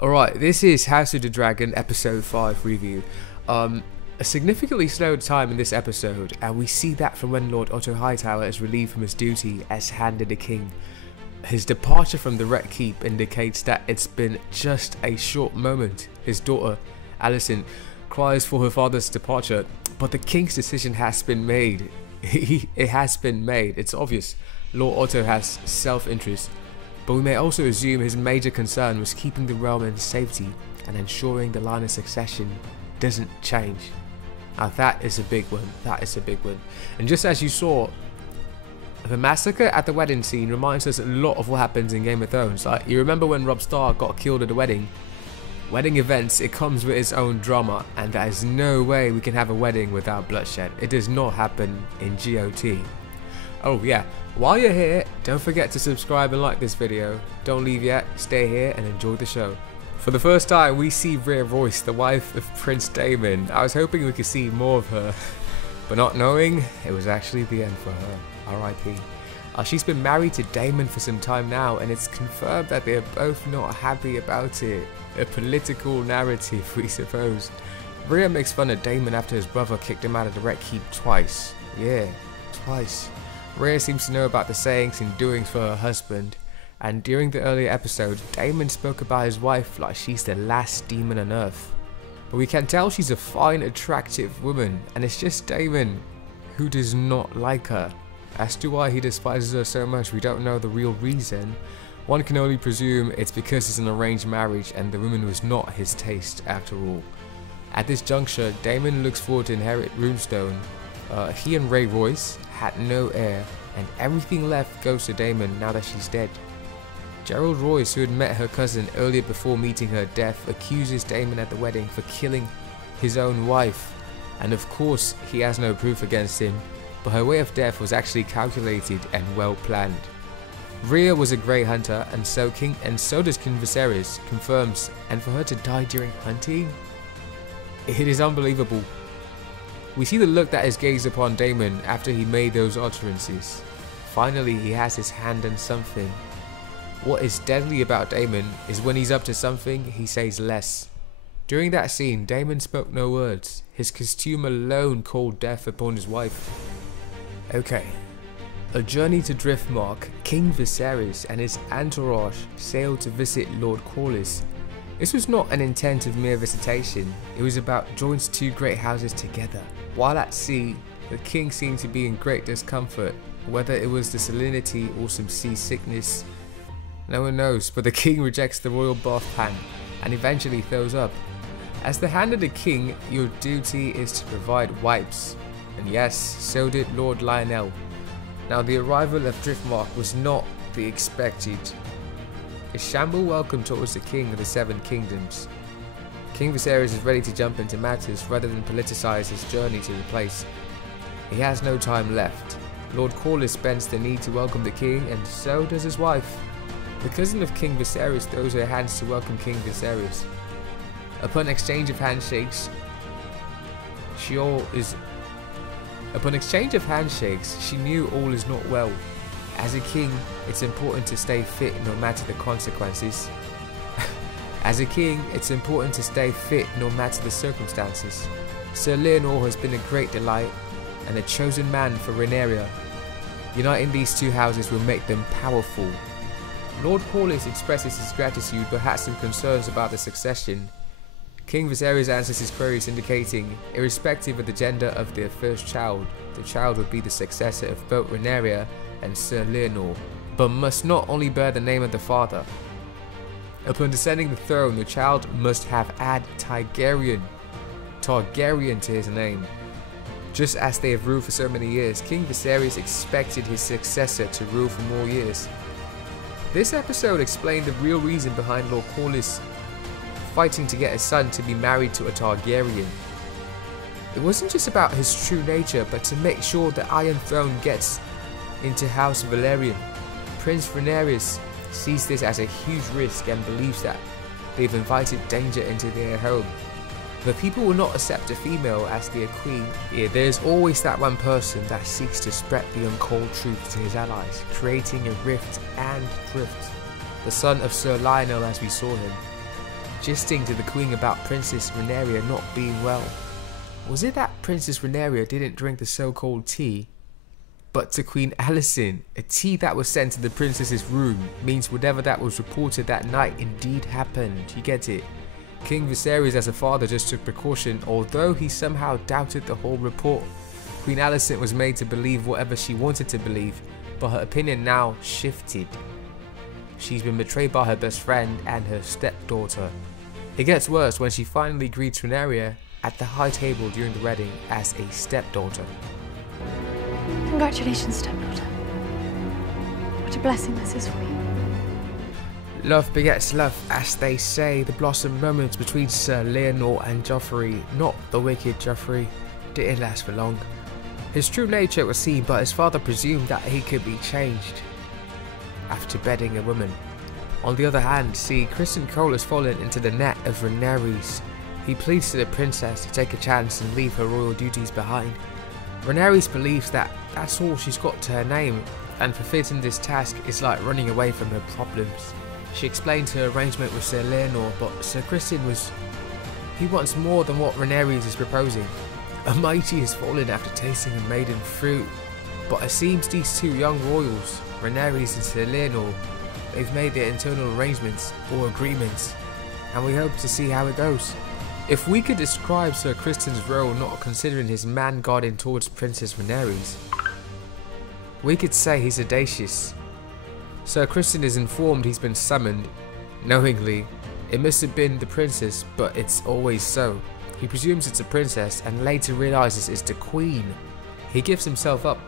Alright, this is House of the Dragon episode 5 review. A significantly slowed time in this episode, and we see that from when Lord Otto Hightower is relieved from his duty as Hand of the King. His departure from the Red Keep indicates that it's been just a short moment. His daughter, Alicent, cries for her father's departure, but the king's decision has been made. It has been made. It's obvious. Lord Otto has self-interest, but we may also assume his major concern was keeping the realm in safety and ensuring the line of succession doesn't change. Now that is a big one. That is a big one. And just as you saw, the massacre at the wedding scene reminds us a lot of what happens in Game of Thrones. Like, you remember when Robb Stark got killed at the wedding? Wedding events, it comes with its own drama, and there is no way we can have a wedding without bloodshed. It does not happen in GOT. Oh yeah, while you're here, don't forget to subscribe and like this video. Don't leave yet, stay here and enjoy the show. For the first time, we see Rhea Royce, the wife of Prince Daemon. I was hoping we could see more of her, but not knowing, it was actually the end for her. R.I.P. She's been married to Daemon for some time now, and it's confirmed that they're both not happy about it. A political narrative, we suppose. Rhea makes fun of Daemon after his brother kicked him out of the Red Keep twice. Yeah, twice. Rhea seems to know about the sayings and doings for her husband, and during the earlier episode, Daemon spoke about his wife like she's the last demon on earth. But we can tell she's a fine, attractive woman, and it's just Daemon who does not like her. As to why he despises her so much, we don't know the real reason. One can only presume it's because it's an arranged marriage and the woman was not his taste after all. At this juncture, Daemon looks forward to inherit Runestone. He and Rhea Royce had no heir, and everything left goes to Daemon now that she's dead. Gerald Royce, who had met her cousin earlier before meeting her death, accuses Daemon at the wedding for killing his own wife. And of course, he has no proof against him, but her way of death was actually calculated and well planned. Rhea was a great hunter, and so does King Viserys confirms, and for her to die during hunting, it is unbelievable. We see the look that is gazed upon Daemon after he made those utterances. Finally, he has his hand on something. What is deadly about Daemon is when he's up to something, he says less. During that scene, Daemon spoke no words. His costume alone called death upon his wife. Okay. A journey to Driftmark, King Viserys and his entourage sailed to visit Lord Corlys. This was not an intent of mere visitation, it was about joining two great houses together. While at sea, the king seemed to be in great discomfort, whether it was the salinity or some seasickness. No one knows, but the king rejects the royal bath pan and eventually throws up. As the Hand of the King, your duty is to provide wipes, and yes, so did Lord Lionel. Now the arrival of Driftmark was not the expected. A shamble welcome towards the King of the Seven Kingdoms. King Viserys is ready to jump into matters rather than politicize his journey to the place. He has no time left. Lord Corlys bends the knee to welcome the king, and so does his wife. The cousin of King Viserys throws her hands to welcome King Viserys. Upon exchange of handshakes, she knew all is not well. As a king, it's important to stay fit no matter the consequences. As a king, it's important to stay fit no matter the circumstances. Sir Leonor has been a great delight and a chosen man for Rhaenyra. Uniting these two houses will make them powerful. Lord Corlys expresses his gratitude but has some concerns about the succession. King Viserys answers his queries indicating, irrespective of the gender of their first child, the child would be the successor of both Rhaenyra and Sir Leonor, but must not only bear the name of the father. Upon descending the throne, the child must have added Targaryen to his name. Just as they have ruled for so many years, King Viserys expected his successor to rule for more years. This episode explained the real reason behind Lord Corlys fighting to get his son to be married to a Targaryen. It wasn't just about his true nature, but to make sure the Iron Throne gets into House Valyrian. Prince Rhaenyra sees this as a huge risk and believes that they've invited danger into their home. The people will not accept a female as their queen. Yeah, there's always that one person that seeks to spread the uncold truth to his allies, creating a rift and drift. The son of Sir Lionel, as we saw him, gisting to the queen about Princess Rhaenyra not being well. Was it that Princess Rhaenyra didn't drink the so-called tea? But to Queen Alicent, a tea that was sent to the princess's room means whatever that was reported that night indeed happened. You get it? King Viserys as a father just took precaution, although he somehow doubted the whole report. Queen Alicent was made to believe whatever she wanted to believe, but her opinion now shifted. She's been betrayed by her best friend and her stepdaughter. It gets worse when she finally greets Rhaenyra at the high table during the wedding as a stepdaughter. Congratulations, stepdaughter. What a blessing this is for you. Love begets love, as they say. The blossom moments between Sir Leonor and Joffrey, not the wicked Joffrey, didn't last for long. His true nature was seen, but his father presumed that he could be changed after bedding a woman. On the other hand, see, Criston Cole has fallen into the net of Rhaenyra's. He pleads to the princess to take a chance and leave her royal duties behind. Rhaenyra believes that that's all she's got to her name, and fulfilling this task is like running away from her problems. She explained her arrangement with Sir Leonor, but Sir Criston he wants more than what Rhaenyra is proposing. A mighty has fallen after tasting a maiden fruit, but it seems these two young royals, Rhaenyra and Sir Leonor, they've made their internal arrangements or agreements, and we hope to see how it goes. If we could describe Sir Criston's role not considering his man guarding towards Princess Rhaenyra, we could say he's audacious. Sir Criston is informed he's been summoned, knowingly. It must have been the princess, but it's always so. He presumes it's a princess and later realises it's the queen. He gives himself up,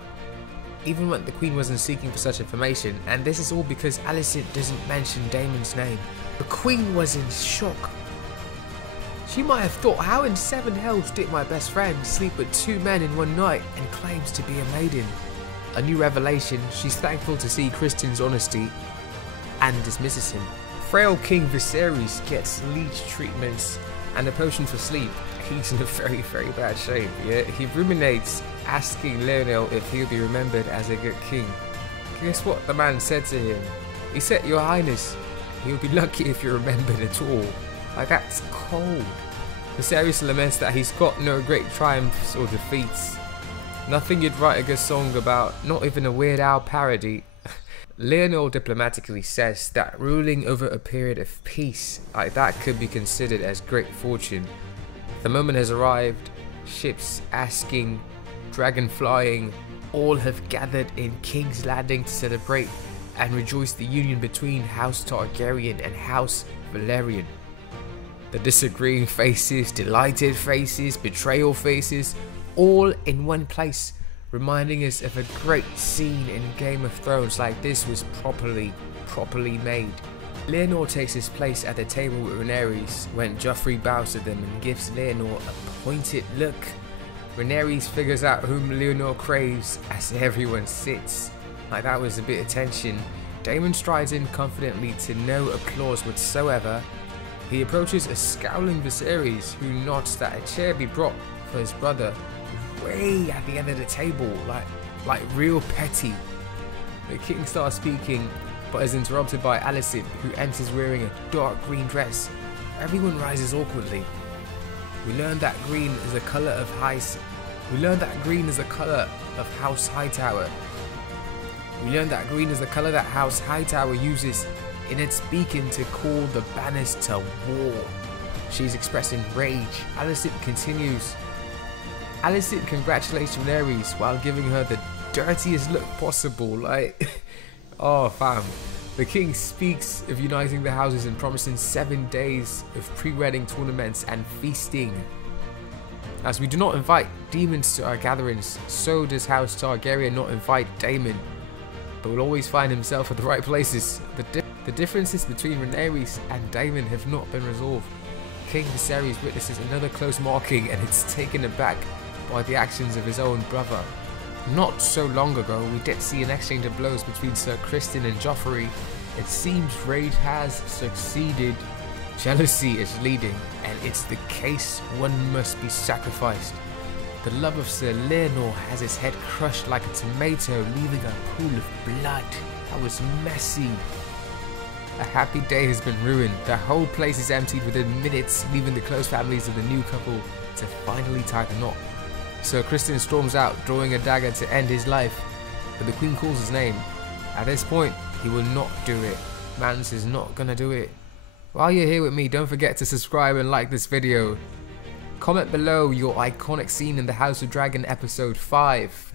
even when the queen wasn't seeking for such information, and this is all because Alicent doesn't mention Daemon's name. The queen was in shock. She might have thought, how in seven hells did my best friend sleep with two men in one night and claims to be a maiden? A new revelation. She's thankful to see Criston's honesty and dismisses him. Frail King Viserys gets leech treatments and a potion for sleep. He's in a very, very bad shape. Yeah, he ruminates, asking Lionel if he'll be remembered as a good king. Guess what the man said to him? He said, "Your Highness, you'll be lucky if you're remembered at all." Like, that's cold. Viserys laments that he's got no great triumphs or defeats. Nothing you'd write a good song about, not even a Weird Al parody. Leonor diplomatically says that ruling over a period of peace like that could be considered as great fortune. The moment has arrived. Ships asking, dragon flying, all have gathered in King's Landing to celebrate and rejoice the union between House Targaryen and House Valerian. The disagreeing faces, delighted faces, betrayal faces, all in one place, reminding us of a great scene in Game of Thrones. Like, this was properly made. Leonor takes his place at the table with Rhaenyra when Joffrey bows to them and gives Leonor a pointed look. Rhaenyra figures out whom Leonor craves as everyone sits. Like, that was a bit of tension. Daemon strides in confidently to no applause whatsoever. He approaches a scowling Viserys, who nods that a chair be brought for his brother way at the end of the table, like real petty. The king starts speaking, but is interrupted by Alicent, who enters wearing a dark green dress. Everyone rises awkwardly. We learn that green is the colour of House Hightower. We learn that green is the colour that House Hightower uses in its beacon to call the banners to war. She's expressing rage. Alicent continues. Alicent congratulates Rhaenyra while giving her the dirtiest look possible. Like, oh fam. The king speaks of uniting the houses and promising 7 days of pre-wedding tournaments and feasting. As we do not invite demons to our gatherings, so does House Targaryen not invite Daemon, but will always find himself at the right places. The differences between Rhaenyra and Daemon have not been resolved. King Viserys witnesses another close marking and is taken aback by the actions of his own brother. Not so long ago, we did see an exchange of blows between Sir Criston and Joffrey. It seems rage has succeeded. Jealousy is leading, and it's the case one must be sacrificed. The love of Sir Leonor has his head crushed like a tomato, leaving a pool of blood. That was messy. A happy day has been ruined. The whole place is emptied within minutes, leaving the close families of the new couple to finally tie the knot. Sir Crispin storms out, drawing a dagger to end his life, but the Queen calls his name. At this point, he will not do it. Mance is not gonna do it. While you're here with me, don't forget to subscribe and like this video. Comment below your iconic scene in the House of Dragon episode 5.